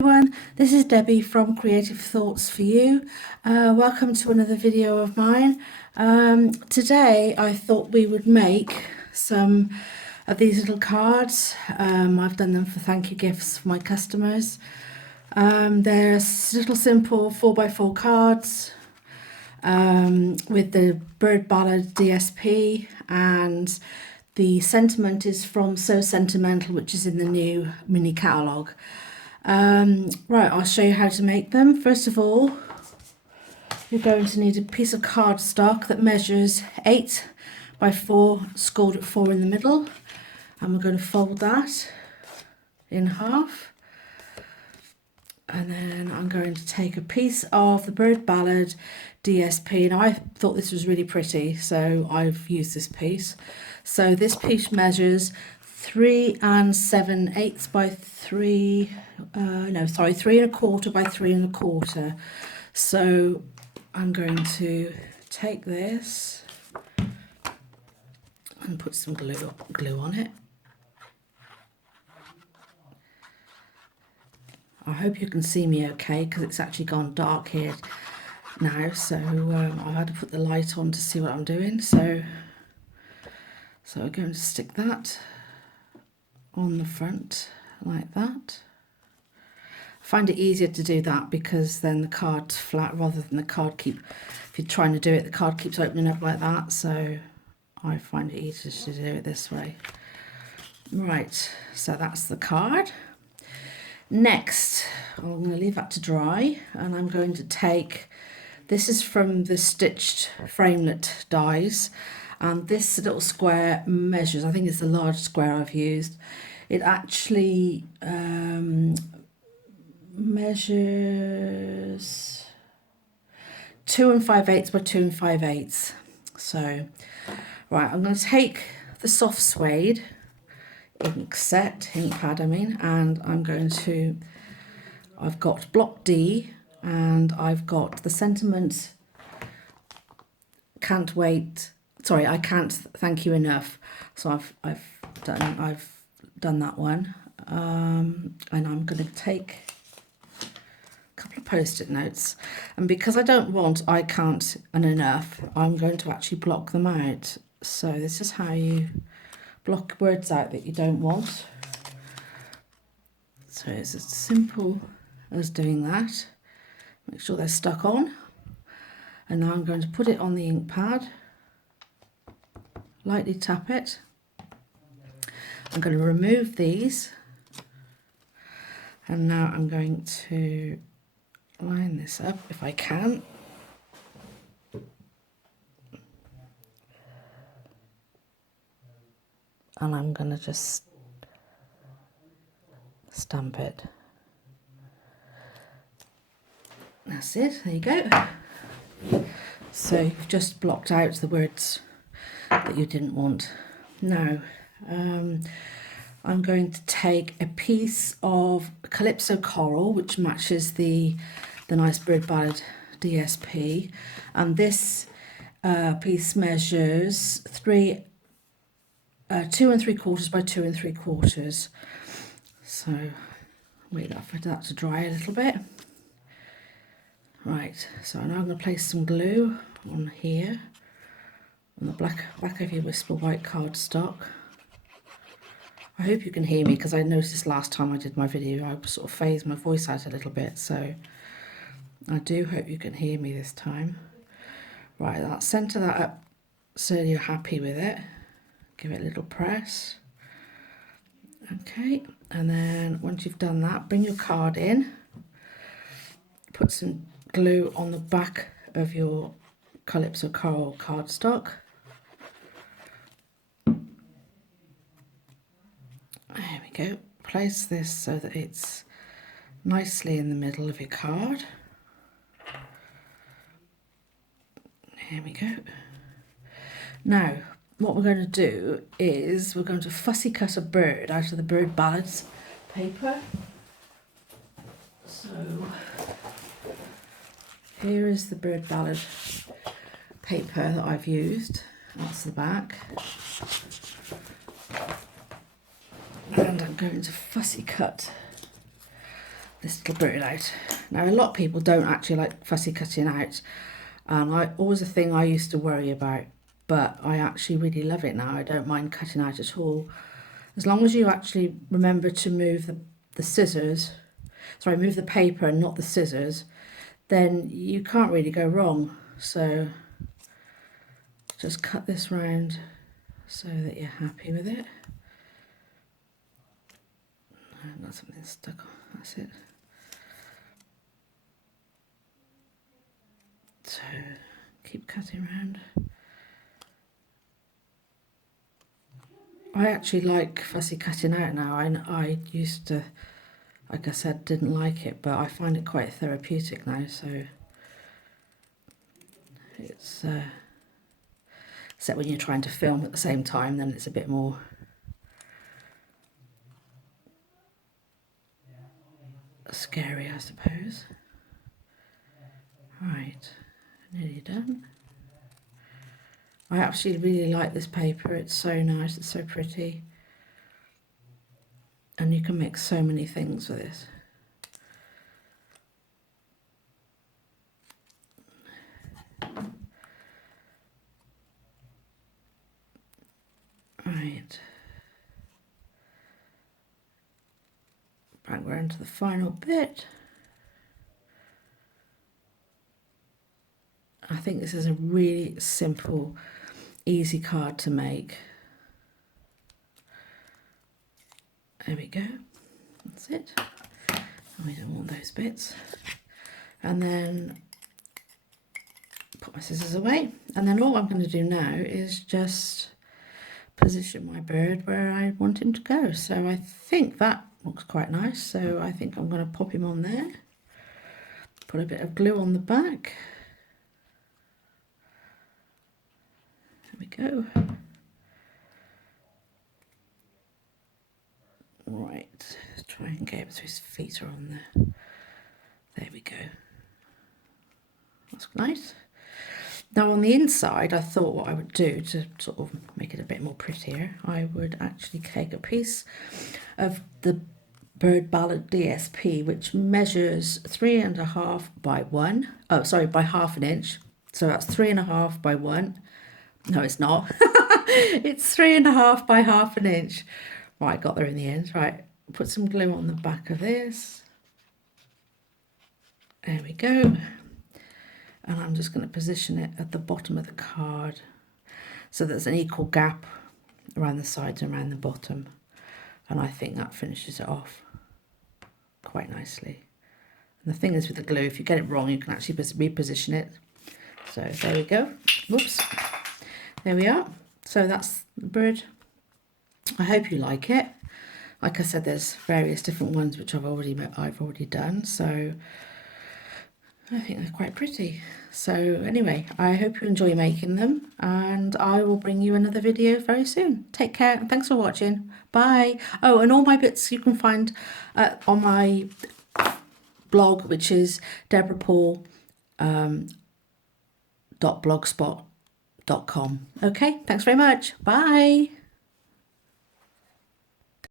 Everyone, this is Debbie from Creative Thoughts for You. Welcome to another video of mine. Today I thought we would make some of these little cards. I've done them for thank you gifts for my customers. They're little simple 4x4 cards with the Bird Ballard DSP, and the sentiment is from So Sentimental, which is in the new mini catalogue. Right, I'll show you how to make them. First of all, you're going to need a piece of cardstock that measures 8 by 4, scored at 4 in the middle, and we're going to fold that in half. And then I'm going to take a piece of the Bird Ballard DSP. Now, I thought this was really pretty, so I've used this piece. So this piece measures 3 7/8 by 3, 3 1/4 by 3 1/4. So I'm going to take this and put some glue on it. I hope you can see me okay, because it's actually gone dark here now, so I've had to put the light on to see what I'm doing. So we're going to stick that on the front like that. I find it easier to do that because then the card's flat rather than the card if you're trying to do it, the card keeps opening up like that. So I find it easier to do it this way. Right, so that's the card. Next, I'm going to leave that to dry, and I'm going to take, this is from the stitched framelit dies, and this little square measures, I think it's the large square I've used. It actually measures 2 5/8 by 2 5/8. So, right, I'm going to take the soft suede ink pad, and I'm going to, I've got block D, and I've got the sentiment, can't wait, sorry, I can't thank you enough. So I've done that one, and I'm going to take a couple of post-it notes, and because I don't want I can't and enough, I'm going to actually block them out. So this is how you block words out that you don't want. So it's as simple as doing that. Make sure they're stuck on, and now I'm going to put it on the ink pad, lightly tap it. I'm going to remove these, and now I'm going to line this up if I can. And I'm going to just stamp it. That's it, there you go. So you've just blocked out the words that you didn't want. Now, I'm going to take a piece of Calypso Coral, which matches the nice Bird Ballard DSP, and this piece measures 2 3/4 by 2 3/4. So wait for that to dry a little bit. Right, so now I'm going to place some glue on here, on the back of your Whisper White cardstock. I hope you can hear me, because I noticed last time I did my video I sort of phased my voice out a little bit, so I do hope you can hear me this time. Right, I'll centre that up so you're happy with it. Give it a little press. Okay, and then once you've done that, bring your card in, put some glue on the back of your Calypso Coral cardstock. There we go. Place this so that it's nicely in the middle of your card. There we go. Now, what we're going to do is we're going to fussy cut a bird out of the Bird Ballads paper. So here is the Bird Ballard paper that I've used. That's the back. And I'm going to fussy cut this little bird out. Now a lot of people don't actually like fussy cutting out, and always a thing I used to worry about, but I actually really love it now. I don't mind cutting out at all, as long as you actually remember to move the scissors, sorry, move the paper and not the scissors, then you can't really go wrong. So just cut this round so that you're happy with it. I've got something stuck on, that's it. So keep cutting around. I actually like fussy cutting out now. I used to, like I said, didn't like it, but I find it quite therapeutic now. So it's except when you're trying to film at the same time, then it's a bit more scary, I suppose. Right, nearly done. I actually really like this paper. It's so nice, it's so pretty, and you can make so many things with this. Right, back round to the final bit. I think this is a really simple, easy card to make. There we go, that's it. We don't want those bits. And then put my scissors away. And then all I'm going to do now is just position my bird where I want him to go. So I think that looks quite nice. So I think I'm going to pop him on there. Put a bit of glue on the back. There we go. Right, let's try and get him so his feet are on there. There we go. That's nice. Now on the inside, I thought what I would do to sort of make it a bit more prettier, I would actually take a piece of the Bird Ballard DSP, which measures 3.5 by 1. Oh, sorry, by half an inch. So that's 3.5 by 1. No, it's not. It's 3.5 by half an inch. Right, got there in the end. Right, put some glue on the back of this. There we go. And I'm just going to position it at the bottom of the card so there's an equal gap around the sides and around the bottom. And I think that finishes it off quite nicely. And the thing is with the glue, if you get it wrong, you can actually reposition it. So there we go. Whoops. There we are. So that's the bird. I hope you like it. Like I said, there's various different ones which I've already done. So I think they're quite pretty. So anyway, I hope you enjoy making them, and I will bring you another video very soon. Take care and thanks for watching. Bye. Oh, and all my bits you can find on my blog, which is Deborah .blogspot.com. Okay, thanks very much. Bye.